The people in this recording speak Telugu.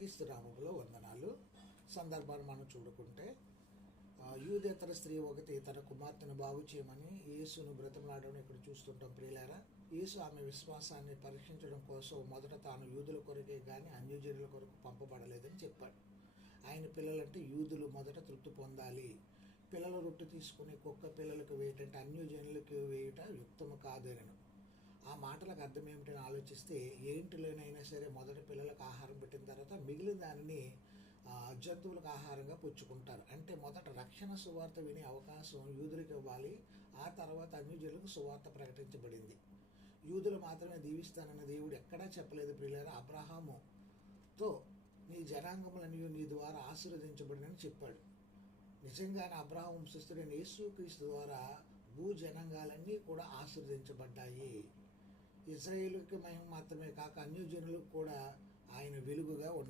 యేసుక్రీస్తు నామములో వందనాలు. సందర్భాన్ని మనం చూడుకుంటే యూదేతర స్త్రీ ఒకటి తన కుమార్తెను బాగు చేయమని యేసును బ్రతిమలాడడం ఇక్కడ చూస్తుంటాం. ప్రియులారా, యేసు ఆమె విశ్వాసాన్ని పరీక్షించడం కోసం మొదట తాను యూదుల కొరకే కానీ అన్యజనుల కొరకు పంపబడలేదని చెప్పాడు. ఆయన పిల్లలంటే యూదులు మొదట తృప్తి పొందాలి. పిల్లల రొట్టె తీసుకుని కుక్క పిల్లలకు వేయటంటే అన్యజనులకు వేయుట యుక్తము కాదనను. ఆ మాటలకు అర్థం ఏమిటని ఆలోచిస్తే, ఏంటిలోనైనా సరే మొదట పిల్లలకు ఆహారం పెట్టిన తర్వాత మిగిలిన దానిని జంతువులకు ఆహారంగా పుచ్చుకుంటారు. అంటే మొదట రక్షణ సువార్త వినే అవకాశం యూదులకు ఇవ్వాలి, ఆ తర్వాత అన్యజనులకు సువార్త ప్రకటించబడింది. యూదులు మాత్రమే దీవిస్తానన్న దేవుడు ఎక్కడా చెప్పలేదు. ప్రియులారా, అబ్రహాముతో నీ జనాంగములన్నీ నీ ద్వారా ఆశీర్వదించబడినని చెప్పాడు. నిజంగానే అబ్రహాము వంశస్థుడైన యేసుక్రీస్తు ద్వారా భూజనాంగాలన్నీ కూడా ఆశీర్వదించబడ్డాయి. ఇశ్రాయేలుకి మహిమ మాత్రమే కాక అన్యజనులకు కూడా ఆయన వెలుగుగా ఉన్నారు.